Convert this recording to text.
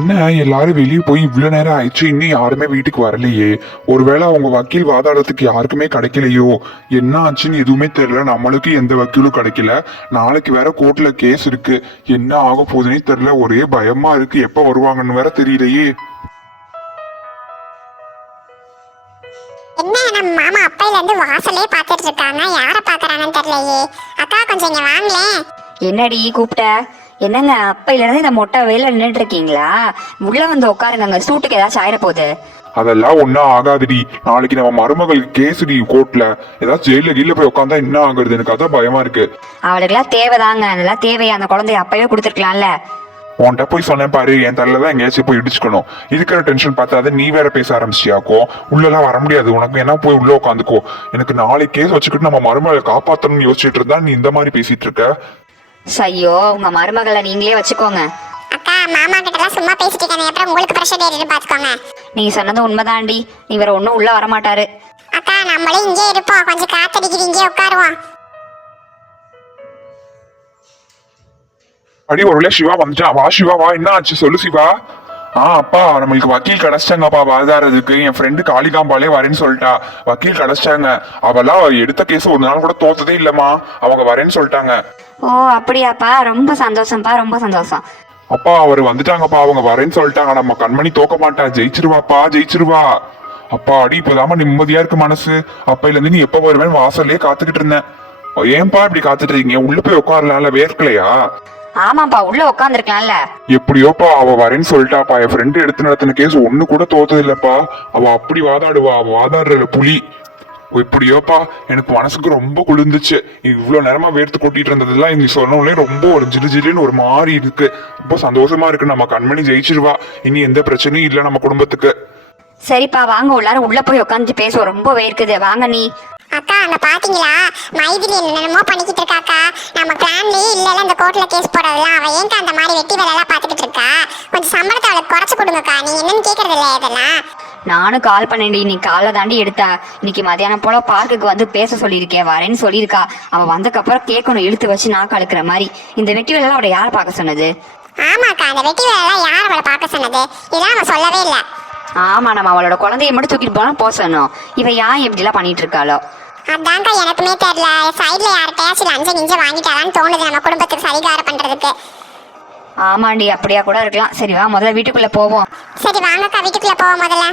என்ன எல்லாரும் வெளியே போய் இவ்வளவு நேரம் ஆயிடுச்சு, இன்னும் யாருமே வீட்டுக்கு வரலையே? ஒருவேளை அவங்க வக்கீல் வாதாடுறதுக்கு யாருக்குமே கிடைக்கலையோ? என்ன ஆச்சுன்னு எதுவுமே தெரியல. நம்மளுக்கு எந்த வக்கீலும் கிடைக்கல. நாளைக்கு வேற கோர்ட்ல கேஸ் இருக்கு. என்ன ஆக போகுதுன்னே தெரியல. ஒரே பயமா இருக்கு. எப்ப வருவாங்கன்னு வேற தெரியலையே. என்ன நம்ம மாமா அப்பையில இருந்து வாசலே பாத்துட்டு இருக்காங்க, யார பாக்குறாங்கன்னு தெரியலையே. அக்கா கொஞ்சம் இங்க வாங்களேன். என்னடி கூப்பிட்ட? என்னங்க அப்பையில இருந்து இந்த மொட்டை வெயில நின்றுட்டு இருக்கீங்களா? உள்ள வந்து உட்காருங்க, சூட்டுக்கு ஏதாச்சும் ஆயிட போகுது. அதெல்லாம் ஒன்னும் ஆகாதுடி. நாளைக்கு நம்ம மருமகளுக்கு கேசுடி கோர்ட்ல. ஏதாவது ஜெயில கீழ போய் உட்காந்தா என்ன ஆகுறது? எனக்கு அதான் பயமா இருக்கு. அவளுக்கெல்லாம் தேவைதாங்க, அதெல்லாம் தேவையா? அந்த குழந்தைய அப்பவே கொடுத்துருக்கலாம்ல. உன்கிட்ட போய் சொன்னேன் பாரு, என் தலையிலதான் எங்கேயாச்சும் போய் இடிச்சுக்கணும். இருக்கிற டென்ஷன் பார்த்தாத நீ வேற பேச ஆரம்பிச்சியாக்கோ. உள்ளெல்லாம் வர முடியாது உனக்கு. என்ன போய் உள்ள உட்காந்துக்கோ. எனக்கு நாளைக்கு கேஸ் வச்சுக்கிட்டு நம்ம மருமகளை காப்பாத்தணும்னு யோசிச்சுட்டு இருந்தா நீ இந்த மாதிரி பேசிட்டு இருக்க. ஐயோ, உங்க மருமகளை நீங்களே வச்சுக்கோங்க. அக்கா மாமா கிட்ட எல்லாம் சும்மா பேசிட்டு இருக்கேன், அப்புறம் உங்களுக்கு பிரஷர் ஏறிட்டு பாத்துக்கோங்க. நீ சொன்னது உண்மைதான்டி. நீ வேற ஒன்னும் உள்ள வரமாட்டாரு. அக்கா நம்மளும் இங்கே இருப்போம், கொஞ்சம் காத்தடிக்குது, இங்கே உட்காருவோம். அடி ஒருவேளை சிவா வந்துச்சா? வா சிவா வா. என்ன ஆச்சு சொல்லு சிவா. அப்பா நம்மளுக்கு வக்கீல் கிடைச்சிட்டாங்கப்பா வாதாடுறதுக்கு. என் ஃப்ரெண்டு காளிகாம்பாலே வரேன்னு சொல்லிட்டா. வக்கீல் கிடைச்சிட்டாங்க. அவெல்லாம் எடுத்த கேஸ் ஒரு நாள் கூட தோத்ததே இல்லம்மா. அவங்க வரேன்னு சொல்லிட்டாங்க. ஓ அப்படியாப்பா, ரொம்ப சந்தோஷம்ப்பா, ரொம்ப சந்தோஷம். அப்பா அவர் வந்துட்டாங்கப்பா, அவங்க வரேன்னு சொல்லிட்டாங்க. நம்ம கண்மணி தோக்க மாட்டா, ஜெயிச்சிருவாப்பா, ஜெயிச்சிருவா. அப்பா அடி இப்பதாம நிம்மதியா இருக்கு மனசு. அப்பையில இருந்து நீ எப்ப வருவேன்னு வாசல்லே காத்துக்கிட்டு இருந்தேன். ஏன்பா இப்படி காத்துட்டு இருக்கீங்க? உள்ள போய் உட்காரலாம்ல, வேர்க்கலையா? ஆமாப்பா, உள்ள உட்காந்துருக்கலாம்ல. எப்படியோப்பா அவ வரேன்னு சொல்லிட்டாப்பா. என் ஃப்ரெண்டு எடுத்து நடத்தின கேஸ் ஒண்ணு கூட தோத்தது இல்லப்பா. அவ அப்படி வாதாடுவா, அவ வாதாடுற புலி. எப்படியோப்பா எனக்கு மனசுக்கு ரொம்ப குளிர்ந்துச்சு. இவ்வளவு நேரமா வேர்த்து கொட்டிட்டு இருந்ததெல்லாம் நீ சொன்னோடனே ரொம்ப ஒரு ஜிலு ஜிலுன்னு ஒரு மாதிரி இருக்கு. ரொம்ப சந்தோஷமா இருக்கு. நம்ம கண்மணி ஜெயிச்சிருவா. இனி எந்த பிரச்சனையும் இல்ல நம்ம குடும்பத்துக்கு. சரிப்பா வாங்க, எல்லாரும் உள்ள போய் உட்காந்து பேசுவோம். ரொம்ப வேர்க்குது, வாங்க. நீ அக்கா அங்க பாத்தீங்களா, மைதிலி என்னென்னமோ பண்ணிக்கிட்டு இருக்காக்கா. நம்ம பிளான்லயே இல்ல இந்த கோர்ட்ல கேஸ் போடுறதுலாம். அவ ஏங்க அந்த மாதிரி வெட்டி வேலை எல்லாம் பாத்துக்கிட்டு இருக்கா? கொஞ்சம் சம்பளத்தை அவளுக்கு குறைச்சு கொடுங்கக்கா. நீ என்னன்னு கேக்குறது இல்ல இதெல்லாம். நானும் கால் பண்ணேன்டி, நீ காலை தாண்டி எடுத்தா. இன்னைக்கு மதியானம் போல பார்க்குக்கு வந்து பேச சொல்லியிருக்கேன், வரேன்னு சொல்லியிருக்கா. அவ வந்தக்கப்புறம் கேட்கணும், இழுத்து வச்சு நான் கலக்குற மாதிரி. இந்த வெட்டி வேலை அவளை யார் பார்க்க சொன்னது? ஆமாக்கா, அந்த வெட்டி வேலை எல்லாம் யார் அவளை பார்க்க சொன்னது? இதெல்லாம் அவ சொல்லவே இல்ல. ஆமா, நம்ம அவளோட குழந்தைய மட்டும் தூக்கிட்டு போனா போசணும். இவ ஏன் எப்படி எல்லாம் பண்ணிட்டு இருக்காளோ? அதான்க்கா எனக்குமே தெரியல. சைட்ல யார்கிட்டயாச்சும் லஞ்சம் கிஞ்சம் வாங்கிட்டாலான்னு தோணுது நம்ம குடும்பத்துக்கு சரிகாரம் பண்றதுக்கு. ஆமாண்டி, அப்படியா கூட இருக்கலாம். சரி வா, முதல்ல வீட்டுக்குள்ள போவோம். சரி வாங்கக்கா, வீட்டுக்குள்ள போவோம் முதல்ல.